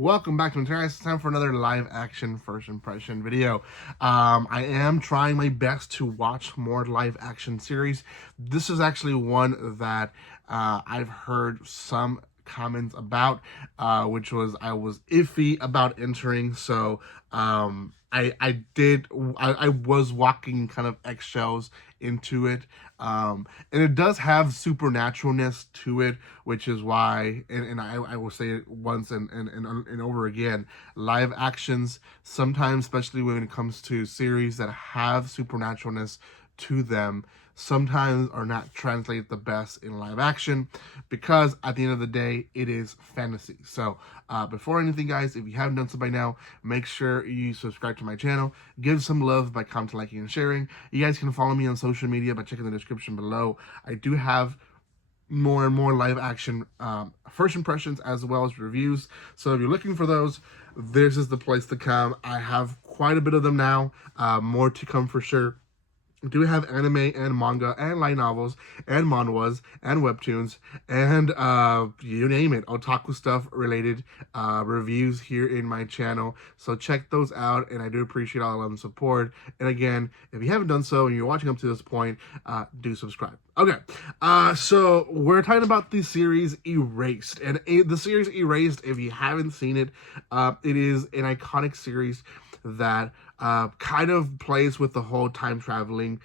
Welcome back to Internet. It's time for another live action first impression video. I am trying my best to watch more live action series. This is actually one that I've heard some comments about, which was I was iffy about entering. So I was walking kind of eggshells into it, and it does have supernaturalness to it, which is why, and I will say it once and over again, live actions sometimes, especially when it comes to series that have supernaturalness to them, sometimes are not translated the best in live action, because at the end of the day it is fantasy. So before anything, guys, if you haven't done so by now, make sure you subscribe to my channel, give some love by commenting, liking, and sharing. You guys can follow me on social media by checking the description below. I do have more and more live action first impressions as well as reviews, so if you're looking for those, this is the place to come. I have quite a bit of them now, more to come for sure. Do have anime and manga and light novels and manhwas and webtoons and you name it, otaku stuff related reviews here in my channel. So check those out, and I do appreciate all of the support. And again, if you haven't done so and you're watching up to this point, do subscribe. Okay, so we're talking about the series Erased, and the series Erased, if you haven't seen it, it is an iconic series that kind of plays with the whole time traveling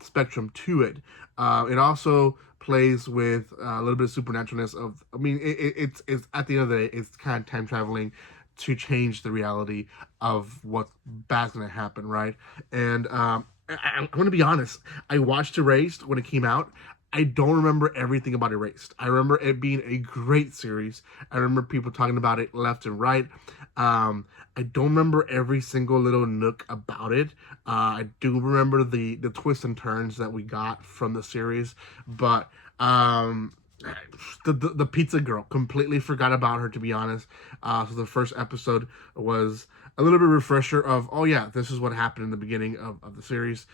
spectrum to it. It also plays with a little bit of supernaturalness of, I mean, it's at the end of the day, it's kind of time traveling to change the reality of what bad's going to happen, right? And I'm going to be honest, I watched Erased when it came out. I don't remember everything about Erased. I remember it being a great series. I remember people talking about it left and right. I don't remember every single little nook about it. I do remember the twists and turns that we got from the series, but the pizza girl, completely forgot about her, to be honest. So the first episode was a little bit refresher of, oh yeah, this is what happened in the beginning of the series.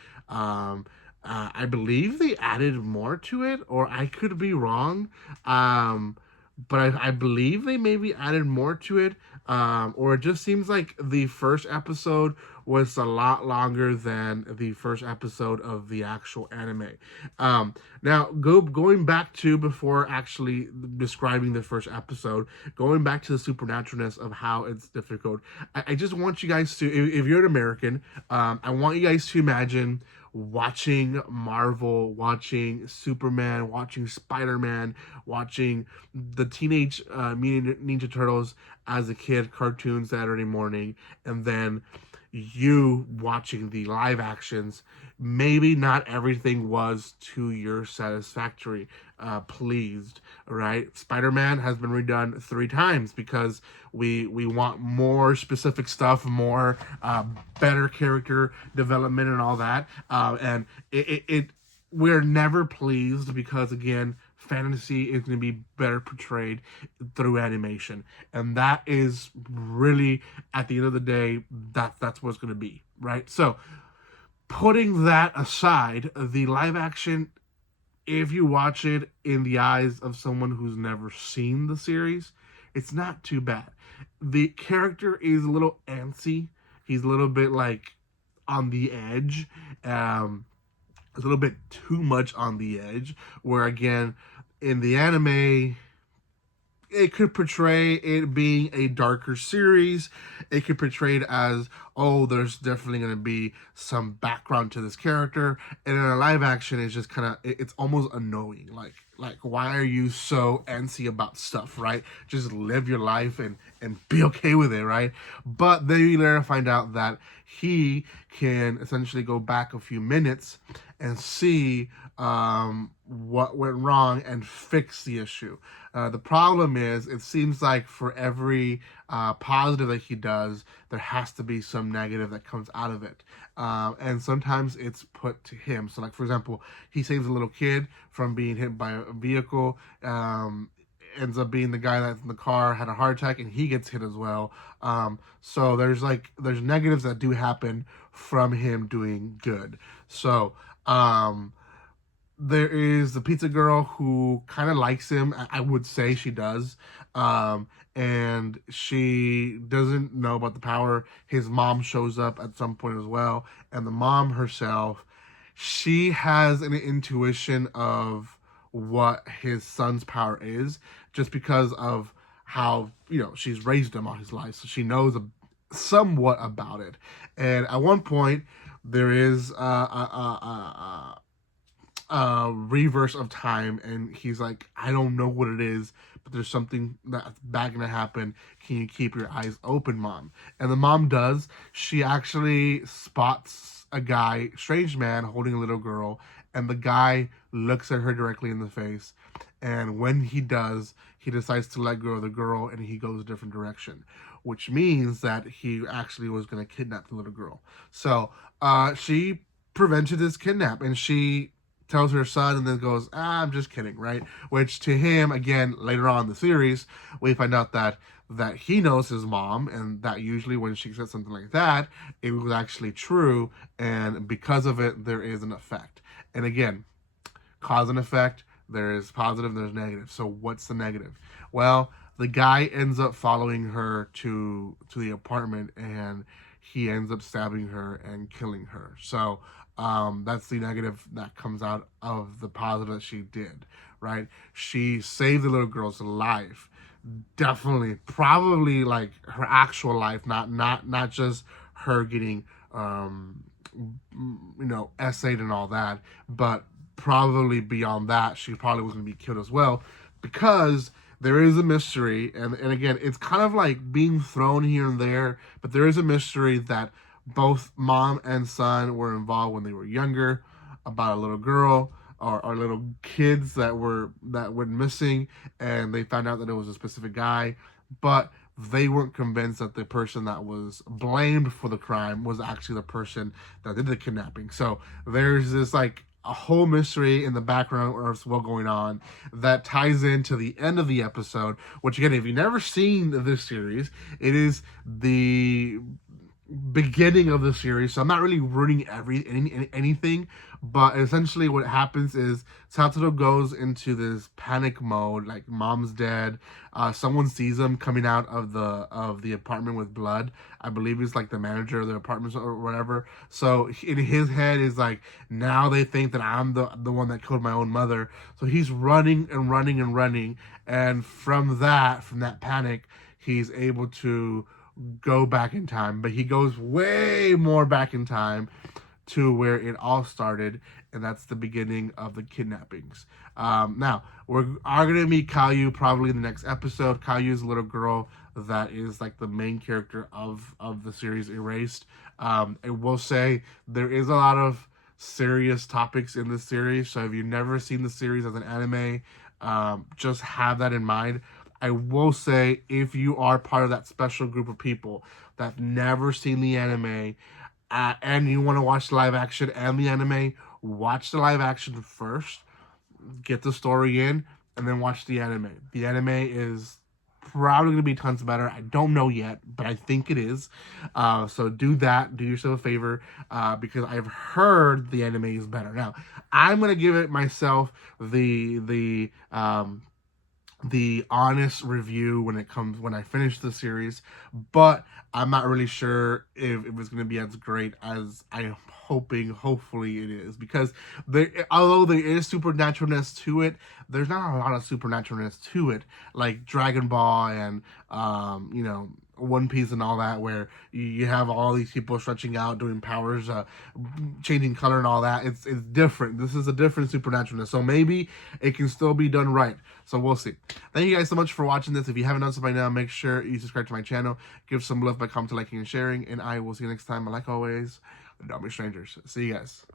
I believe they added more to it, or I could be wrong. But I believe they maybe added more to it, or it just seems like the first episode was a lot longer than the first episode of the actual anime. Now, going back to, before actually describing the first episode, going back to the supernaturalness of how it's difficult, I just want you guys to, if you're an American, I want you guys to imagine watching Marvel, watching Superman, watching Spider-Man, watching the Teenage Mutant Ninja Turtles as a kid, cartoon Saturday morning, and then you watching the live actions. Maybe not everything was to your satisfactory, pleased, right? Spider-Man has been redone 3 times because we want more specific stuff, more better character development and all that, and we're never pleased, because again, fantasy is going to be better portrayed through animation, and that is really, at the end of the day, that's what it's going to be, right? So putting that aside, the live action, if you watch it in the eyes of someone who's never seen the series, it's not too bad. The character is a little antsy. He's a little bit like on the edge, a little bit too much on the edge, where again, in the anime, it could portray it being a darker series. It could portray it as, oh, there's definitely going to be some background to this character. And in a live action, it's just kind of, it's almost annoying. Like, why are you so antsy about stuff, right? Just live your life and be okay with it, right? But then you later find out that he can essentially go back a few minutes and see what went wrong and fix the issue. The problem is, it seems like for every positive that he does, there has to be some negative that comes out of it. And sometimes it's put to him. So like, for example, he saves a little kid from being hit by a vehicle, ends up being the guy that's in the car, had a heart attack, and he gets hit as well. So there's negatives that do happen from him doing good. So there is the pizza girl who kind of likes him. I would say she does. And she doesn't know about the power. His mom shows up at some point as well, and the mom herself, she has an intuition of what his son's power is, just because of how, she's raised him all his life, so she knows somewhat about it. And at one point, there is a reverse of time, and he's like, I don't know what it is, but there's something that's bad gonna happen. Can you keep your eyes open, mom? And the mom does. She actually spots a guy, strange man, holding a little girl, and the guy looks at her directly in the face. And when he does, he decides to let go of the girl, and he goes a different direction, which means that he actually was going to kidnap the little girl. So she prevented this kidnap, and she tells her son, and then goes, I'm just kidding, right? Which to him, again, later on in the series, we find out that he knows his mom, and that usually when she says something like that, it was actually true, and because of it, there is an effect. And again, cause and effect, there is positive, there's negative. So what's the negative? Well, the guy ends up following her to the apartment, and he ends up stabbing her and killing her. So that's the negative that comes out of the positive that she did, right? She saved the little girl's life. Definitely, probably like her actual life, not just her getting essayed and all that, but probably beyond that, she probably was going to be killed as well, because there is a mystery, and again, it's kind of like being thrown here and there, but there is a mystery that both mom and son were involved when they were younger, about a little girl, or little kids that went missing, and they found out that it was a specific guy, but they weren't convinced that the person that was blamed for the crime was actually the person that did the kidnapping. So there's this like a whole mystery in the background or what's going on that ties into the end of the episode, which again, if you've never seen this series, it is the beginning of the series, so I'm not really ruining anything, but essentially what happens is Satoru goes into this panic mode, like mom's dead, someone sees him coming out of the apartment with blood. I believe he's like the manager of the apartment or whatever. So in his head is like, now they think that I'm the one that killed my own mother. So he's running and running and running, and from that panic, he's able to go back in time, but he goes way more back in time to where it all started, and that's the beginning of the kidnappings. Now, we're going to meet Caillou probably in the next episode. Caillou is a little girl that is like the main character of the series Erased. I will say there is a lot of serious topics in this series, so if you've never seen the series as an anime, just have that in mind. I will say, if you are part of that special group of people that've never seen the anime, and you want to watch the live action and the anime, watch the live action first, get the story in, and then watch the anime. The anime is probably going to be tons better. I don't know yet, but I think it is. So do that. Do yourself a favor, because I've heard the anime is better. Now, I'm going to give it myself the honest review when I finish the series, but I'm not really sure if it was going to be as great as I'm hoping. Hopefully it is, because although there is supernaturalness to it, there's not a lot of supernaturalness to it like Dragon Ball and One Piece and all that, where you have all these people stretching out, doing powers, changing color and all that. It's different. This is a different supernaturalness, so maybe it can still be done right. So we'll see. Thank you guys so much for watching this. If you haven't done so by now, make sure you subscribe to my channel, give some love by commenting, liking, and sharing, and I will see you next time. And like always, don't be strangers. See you guys.